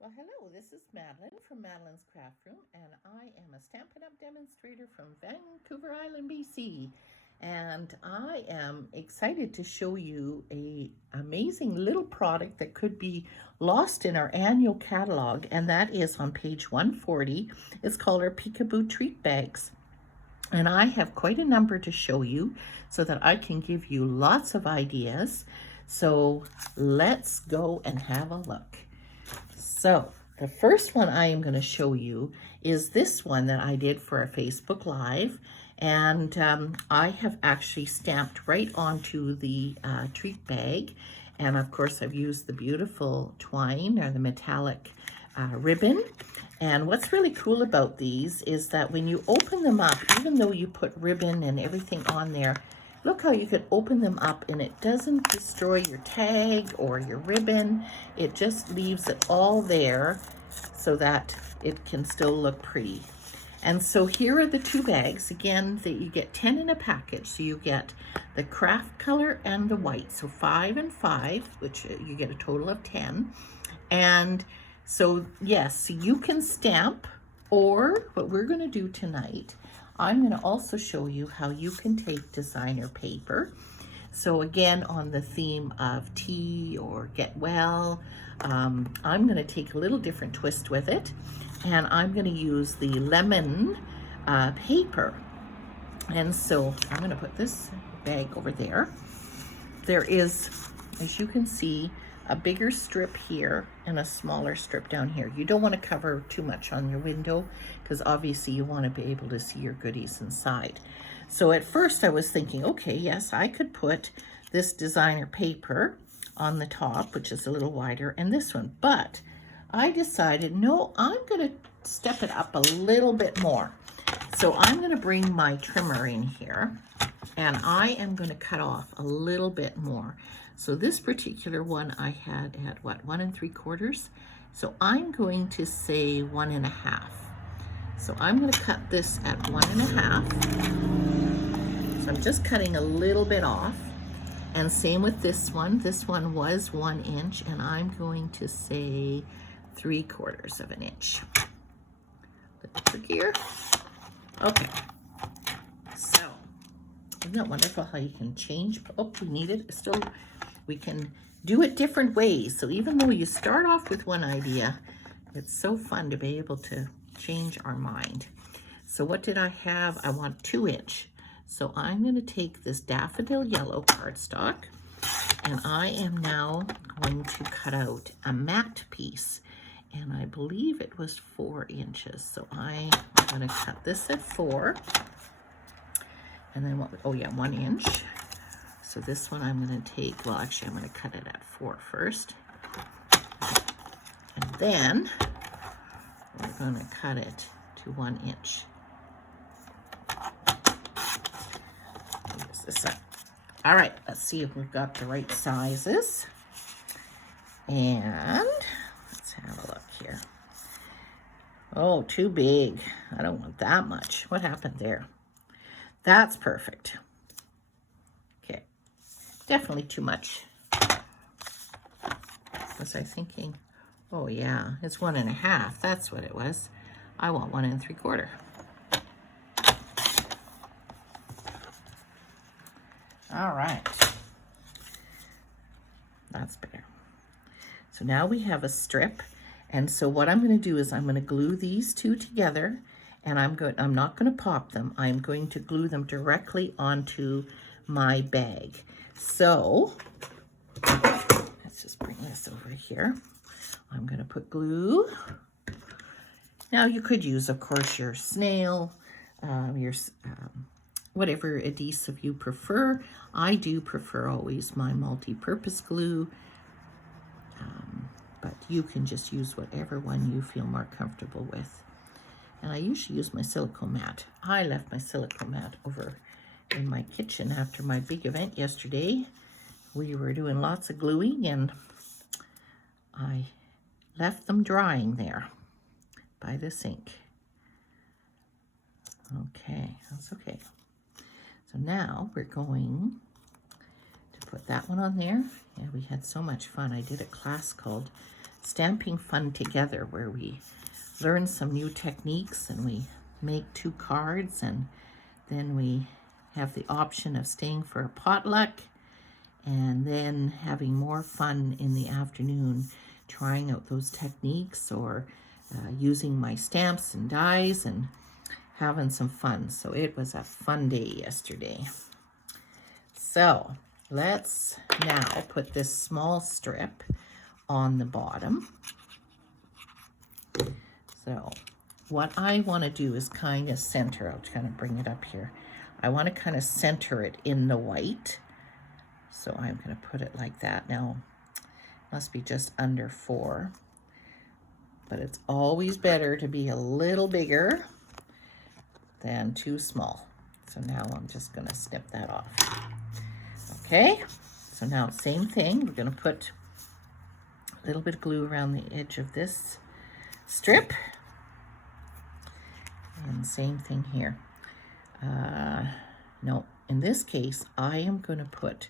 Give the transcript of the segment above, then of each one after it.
Well, hello, this is Madeleine from Madeleine's Craft Room, and I am a Stampin' Up! Demonstrator from Vancouver Island, BC. And I am excited to show you a amazing little product that could be lost in our annual catalog, and that is on page 140. It's called our Peekaboo Treat Bags. And I have quite a number to show you so that I can give you lots of ideas. So let's go and have a look. So the first one I am going to show you is this one that I did for a Facebook Live. And I have actually stamped right onto the treat bag. And of course I've used the beautiful twine or the metallic ribbon. And what's really cool about these is that when you open them up, even though you put ribbon and everything on there, look how you could open them up and it doesn't destroy your tag or your ribbon. It just leaves it all there so that it can still look pretty. And so here are the two bags. Again, that you get 10 in a package. So you get the craft color and the white. So 5 and 5, which you get a total of 10. And so yes, you can stamp, or what we're going to do tonight, I'm going to also show you how you can take designer paper. So again, on the theme of tea or get well, I'm going to take a little different twist with it, and I'm going to use the lemon paper. And so I'm going to put this bag over there. There is, as you can see, a bigger strip here and a smaller strip down here. You don't want to cover too much on your window because obviously you want to be able to see your goodies inside. So at first I was thinking, okay, yes, I could put this designer paper on the top, which is a little wider, and this one, but I decided, no, I'm going to step it up a little bit more. So I'm going to bring my trimmer in here and I am going to cut off a little bit more. So this particular one I had at what, 1 3/4. So I'm going to say 1 1/2. So I'm going to cut this at 1 1/2. So I'm just cutting a little bit off. And same with this one. This one was 1 inch, and I'm going to say 3/4 of an inch. A little trickier. Okay. So isn't that wonderful how you can change? Oh, we need it still. We can do it different ways. So even though you start off with one idea, it's so fun to be able to change our mind. So what did I have? I want 2 inch. So I'm going to take this daffodil yellow cardstock, and I am now going to cut out a matte piece. And I believe it was 4 inches. So I'm going to cut this at 4. And then what, oh yeah, 1 inch. So this one I'm going to take, well, actually I'm going to cut it at 4 first. And then we're going to cut it to 1 inch. Use this up. All right, let's see if we've got the right sizes. And let's have a look here. Oh, too big. I don't want that much. What happened there? That's perfect. Okay, definitely too much. Was I thinking? Oh yeah, it's 1 1/2. That's what it was. I want 1 3/4. All right, that's better. So now we have a strip, and so what I'm going to do is I'm going to glue these two together. And I'm not going to pop them. I'm going to glue them directly onto my bag. So let's just bring this over here. I'm going to put glue. Now you could use, of course, your snail, your whatever adhesive you prefer. I do prefer always my multi-purpose glue, but you can just use whatever one you feel more comfortable with. And I usually use my silicone mat. I left my silicone mat over in my kitchen after my big event yesterday. We were doing lots of gluing and I left them drying there by the sink. Okay, that's okay. So now we're going to put that one on there. Yeah, we had so much fun. I did a class called stamping fun together where we learn some new techniques and we make 2 cards, and then we have the option of staying for a potluck and then having more fun in the afternoon trying out those techniques, or using my stamps and dies and having some fun. So it was a fun day yesterday. So let's now put this small strip on the bottom. So what I want to do is kind of center, I'll kind of bring it up here. I want to kind of center it in the white. So I'm going to put it like that. Now, must be just under 4, but it's always better to be a little bigger than too small. So now I'm just going to snip that off. Okay, so now same thing. We're going to put a little bit of glue around the edge of this strip. And same thing here. No, in this case, I am going to put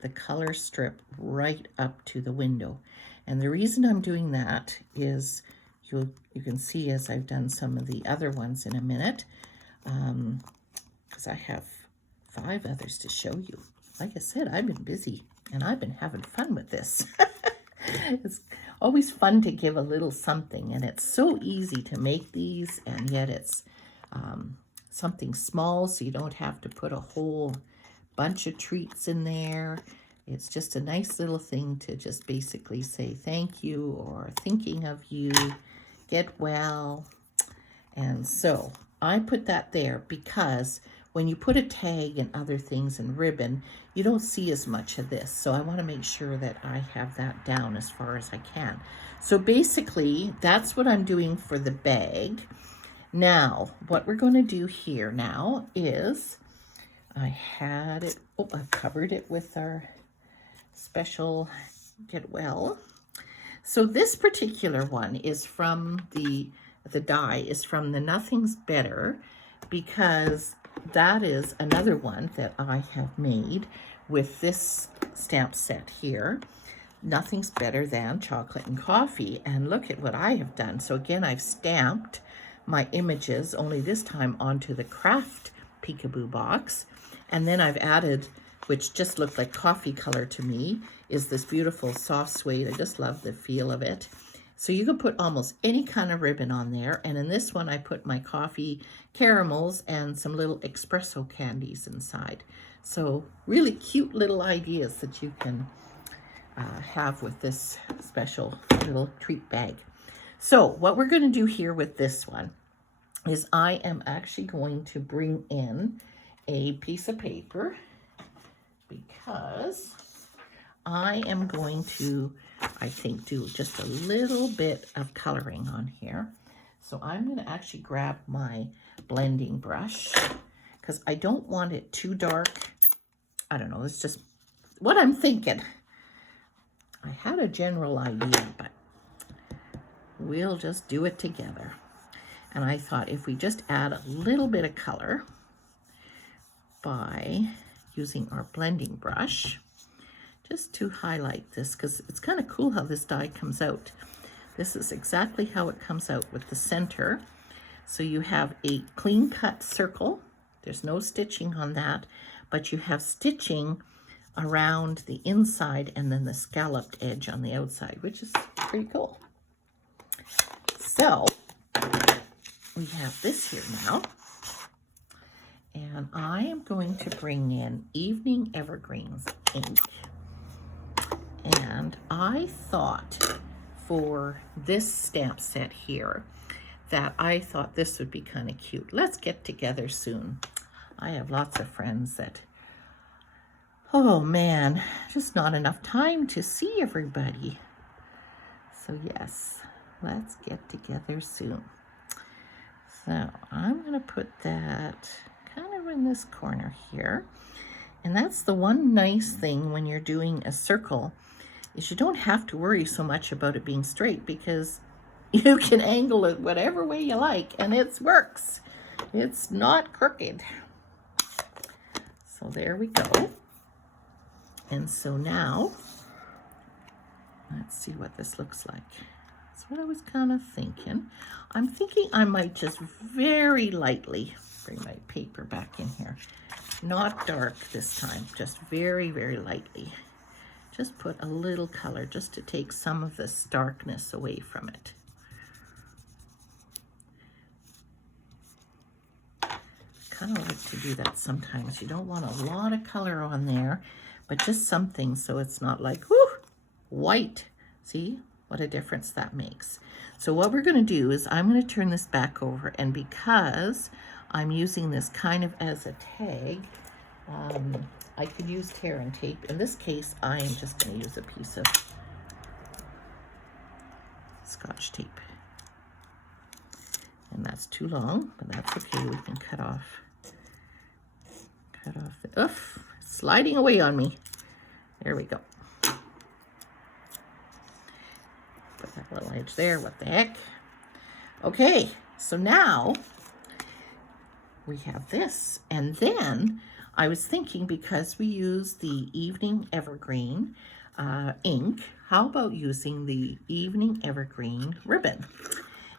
the color strip right up to the window. And the reason I'm doing that is you can see as I've done some of the other ones in a minute, because I have 5 others to show you. Like I said, I've been busy and I've been having fun with this. It's always fun to give a little something, and it's so easy to make these, and yet it's something small, so you don't have to put a whole bunch of treats in there. It's just a nice little thing to just basically say thank you or thinking of you, get well. And so I put that there because when you put a tag and other things and ribbon, you don't see as much of this. So I want to make sure that I have that down as far as I can. So basically, that's what I'm doing for the bag. Now, what we're going to do here now is, I had it, I've covered it with our special Get Well. So this particular one is from the die is from the Nothing's Better, because that is another one that I have made with this stamp set here. Nothing's better than chocolate and coffee. And look at what I have done. So again, I've stamped my images, only this time onto the craft Peekaboo box. And then I've added, which just looked like coffee color to me, is this beautiful soft suede. I just love the feel of it. So you can put almost any kind of ribbon on there. And in this one, I put my coffee caramels and some little espresso candies inside. So really cute little ideas that you can have with this special little treat bag. So what we're going to do here with this one is I am actually going to bring in a piece of paper, because I am going to, I think, do just a little bit of coloring on here. So I'm going to actually grab my blending brush, because I don't want it too dark. I don't know, it's just what I'm thinking. I had a general idea, but we'll just do it together. And I thought if we just add a little bit of color by using our blending brush, just to highlight this, because it's kind of cool how this die comes out. This is exactly how it comes out with the center. So you have a clean cut circle. There's no stitching on that, but you have stitching around the inside and then the scalloped edge on the outside, which is pretty cool. So we have this here now, and I am going to bring in Evening Evergreens ink. And I thought for this stamp set here that I thought this would be kind of cute. Let's get together soon. I have lots of friends that, oh man, just not enough time to see everybody. So yes, let's get together soon. So I'm going to put that kind of in this corner here. And that's the one nice thing when you're doing a circle, is you don't have to worry so much about it being straight, because you can angle it whatever way you like and it works. It's not crooked. So there we go. And so now Let's see what this looks like. That's what I was kind of thinking. I'm thinking I might just very lightly bring my paper back in here. Not dark this time, just very, very lightly. Just put a little color just to take some of this darkness away from it. Kind of like to do that sometimes. You don't want a lot of color on there, but just something so it's not like, whoo, white. See what a difference that makes. So what we're going to do is I'm going to turn this back over, and because I'm using this kind of as a tag, I could use tear and tape. In this case, I am just going to use a piece of Scotch tape. And that's too long, but that's okay. We can cut off the, oof, sliding away on me. There we go. Put that little edge there, what the heck. Okay, so now we have this. And then I was thinking, because we use the Evening Evergreen ink, how about using the Evening Evergreen ribbon?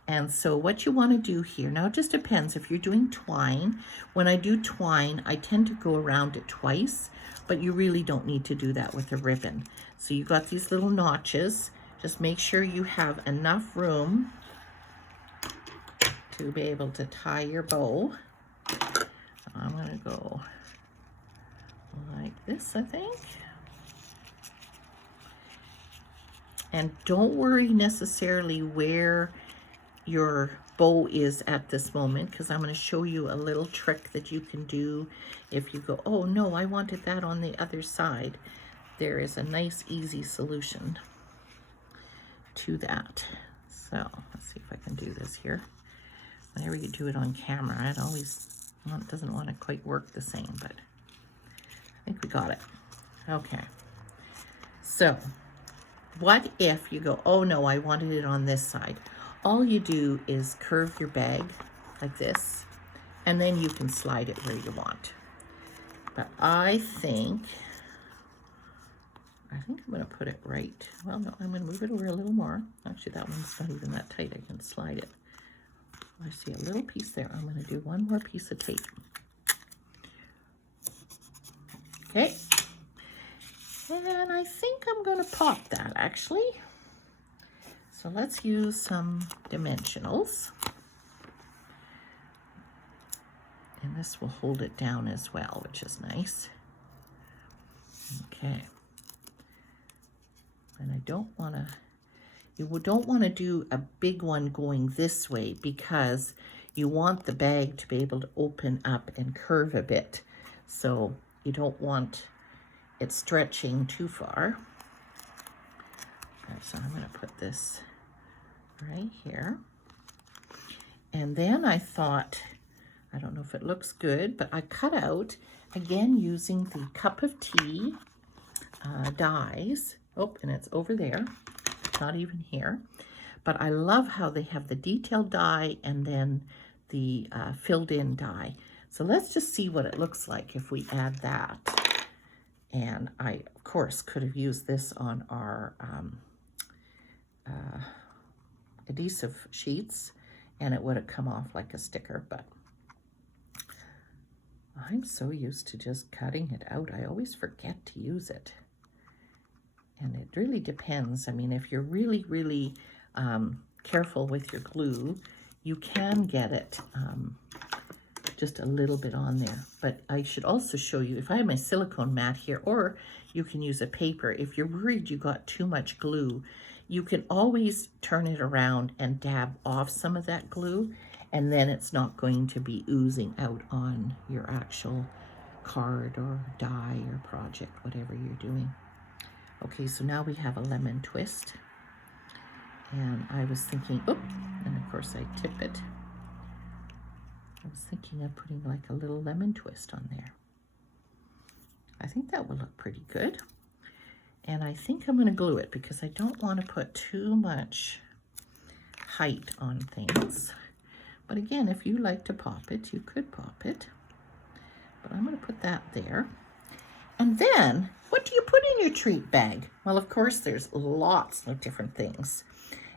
And so what you want to do here, now it just depends if you're doing twine. When I do twine, I tend to go around it twice, but you really don't need to do that with a ribbon. So you've got these little notches. Just make sure you have enough room to be able to tie your bow. I'm going to go like this, I think. And don't worry necessarily where your bow is at this moment, because I'm going to show you a little trick that you can do if you go, oh no, I wanted that on the other side. There is a nice easy solution to that. So let's see if I can do this here. Whenever you do it on camera, it always doesn't want to quite work the same, but I think we got it. Okay, so what if you go, oh no, I wanted it on this side? All you do is curve your bag like this, and then you can slide it where you want. But I think I'm going to put it right. Well, no, I'm going to move it over a little more. Actually, that one's not even that tight. I can slide it. I see a little piece there. I'm going to do one more piece of tape. Okay. And I think I'm going to pop that, actually. So let's use some dimensionals. And this will hold it down as well, which is nice. Okay. And I don't want to, you don't want to do a big one going this way, because you want the bag to be able to open up and curve a bit. So you don't want it stretching too far. Okay, so I'm going to put this right here. And then I thought, I don't know if it looks good, but I cut out, again, using the cup of tea dies. Oh, and it's over there, not even here. But I love how they have the detailed die and then the filled in die. So let's just see what it looks like if we add that. And I, of course, could have used this on our adhesive sheets, and it would have come off like a sticker, but I'm so used to just cutting it out. I always forget to use it. And it really depends. I mean, if you're really, really careful with your glue, you can get it just a little bit on there. But I should also show you, if I have my silicone mat here, or you can use a paper, if you're worried you got too much glue, you can always turn it around and dab off some of that glue, and then it's not going to be oozing out on your actual card or die or project, whatever you're doing. Okay, so now we have a lemon twist. And I was thinking, oh, and of course I tip it. I was thinking of putting like a little lemon twist on there. I think that will look pretty good. And I think I'm going to glue it because I don't want to put too much height on things. But again, if you like to pop it, you could pop it. But I'm going to put that there. And then, what do you put in your treat bag? Well, of course, there's lots of different things.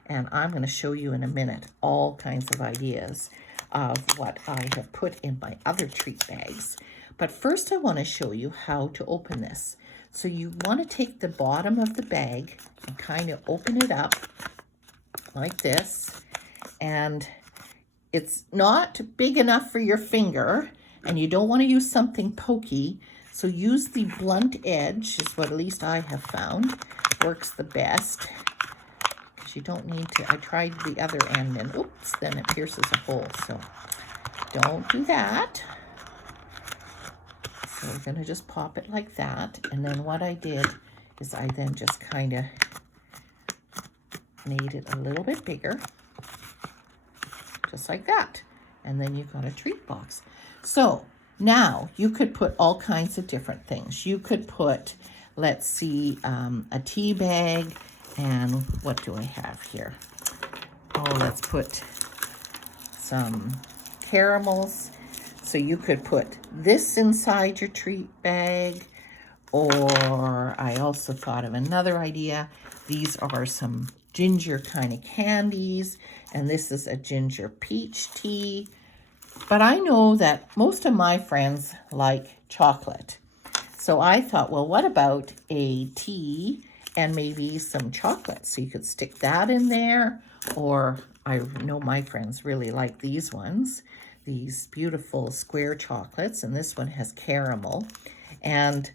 And I'm going to show you in a minute all kinds of ideas of what I have put in my other treat bags. But first, I want to show you how to open this. So you want to take the bottom of the bag and kind of open it up like this. And it's not big enough for your finger, and you don't want to use something pokey. So use the blunt edge, is what at least I have found works the best. Because you don't need to, I tried the other end and oops, then it pierces a hole. So don't do that. So we're going to just pop it like that. And then what I did is I then just kind of made it a little bit bigger. Just like that. And then you've got a treat box. So now you could put all kinds of different things. You could put, let's see, a tea bag. And what do I have here? Oh, let's put some caramels. So you could put this inside your treat bag. Or I also thought of another idea. These are some ginger kind of candies. And this is a ginger peach tea. But I know that most of my friends like chocolate. So I thought, well, what about a tea and maybe some chocolate? So you could stick that in there. Or I know my friends really like these ones. These beautiful square chocolates. And this one has caramel. And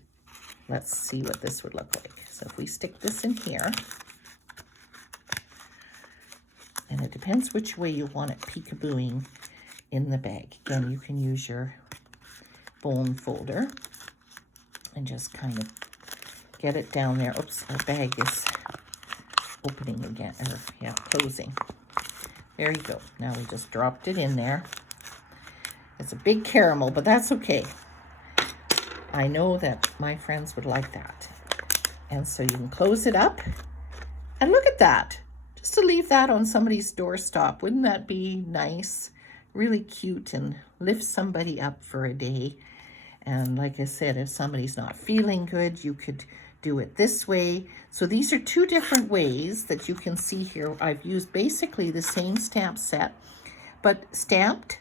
let's see what this would look like. So if we stick this in here. And it depends which way you want it peekabooing in the bag. Again, you can use your bone folder and just kind of get it down there. Oops, our bag is opening again, or yeah, closing. There you go. Now we just dropped it in there. It's a big caramel, but that's okay. I know that my friends would like that. And so you can close it up. And look at that. Just to leave that on somebody's doorstep. Wouldn't that be nice? Really cute and lift somebody up for a day. And like I said, if somebody's not feeling good, you could do it this way. So these are two different ways that you can see here. I've used basically the same stamp set, but stamped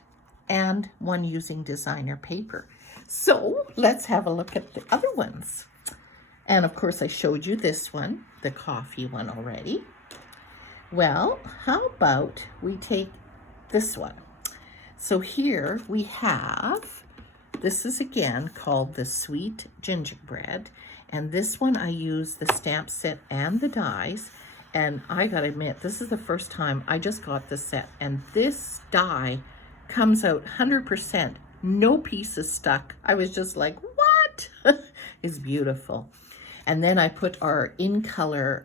and one using designer paper. So let's have a look at the other ones. And of course I showed you this one, the coffee one already. Well, how about we take this one? So here we have, this is again called the Sweet Gingerbread. And this one I use the stamp set and the dies. And I gotta admit, this is the first time I just got the set. And this die comes out 100%. No pieces stuck. I was just like, what? It's beautiful. And then I put our in-color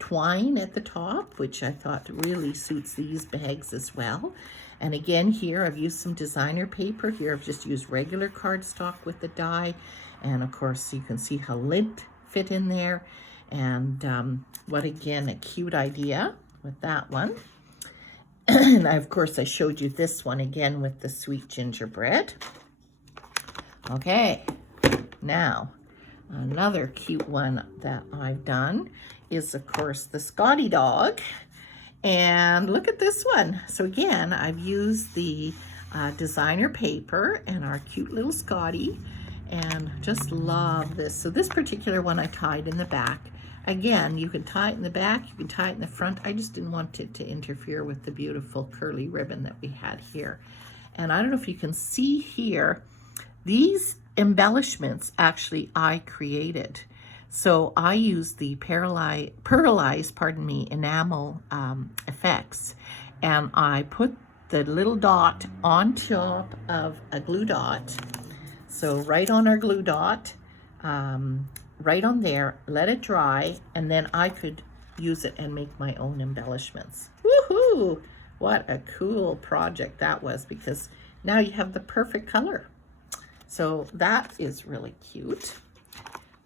twine at the top, which I thought really suits these bags as well. And again, here I've used some designer paper. Here I've just used regular cardstock with the die. And of course, you can see how lint fit in there. And what, again, a cute idea with that one. And of course, I showed you this one again with the Sweet Gingerbread. Okay, now another cute one that I've done is, of course, the Scotty dog. And look at this one. So again, I've used the designer paper and our cute little Scotty, and just love this. So this particular one I tied in the back. Again, you can tie it in the back, you can tie it in the front. I just didn't want it to interfere with the beautiful curly ribbon that we had here. And I don't know if you can see here, these embellishments actually I created. So I used the pearlized, enamel effects, and I put the little dot on top of a glue dot. So right on our glue dot, right on there, let it dry, and then I could use it and make my own embellishments. Woohoo! What a cool project that was, because now you have the perfect color. So that is really cute.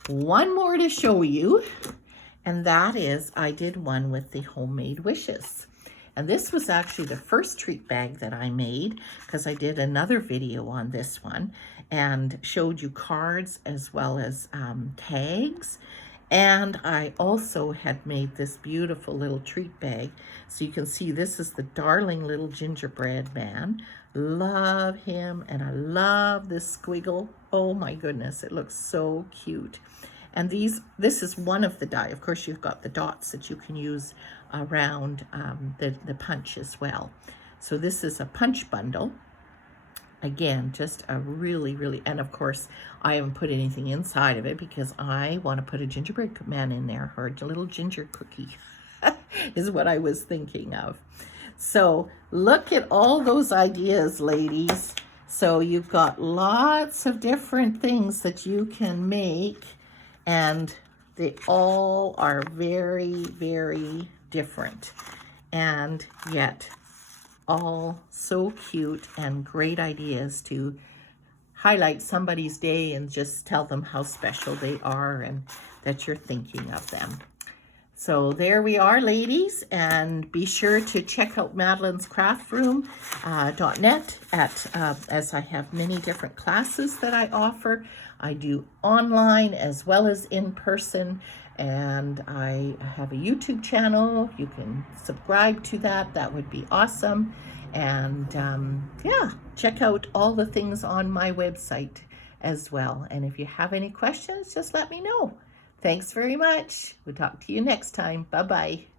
One more to show you, and that is I did one with the homemade wishes. And this was actually the first treat bag that I made, because I did another video on this one and showed you cards as well as tags. And I also had made this beautiful little treat bag. So you can see this is the darling little gingerbread man. Love him, and I love this squiggle. Oh my goodness, it looks so cute. And this is one of the die. Of course, you've got the dots that you can use around the punch as well. So this is a punch bundle. Again, just a really, and of course, I haven't put anything inside of it because I want to put a gingerbread man in there, or a little ginger cookie is what I was thinking of. So look at all those ideas, ladies. So you've got lots of different things that you can make, and they all are very different, and yet all so cute and great ideas to highlight somebody's day and just tell them how special they are and that you're thinking of them. So there we are, ladies, and be sure to check out Madeleine's Craft Room .net as I have many different classes that I offer. I do online as well as in person, and I have a YouTube channel. You can subscribe to that. That would be awesome. And yeah, check out all the things on my website as well. And if you have any questions, just let me know. Thanks very much. We'll talk to you next time. Bye-bye.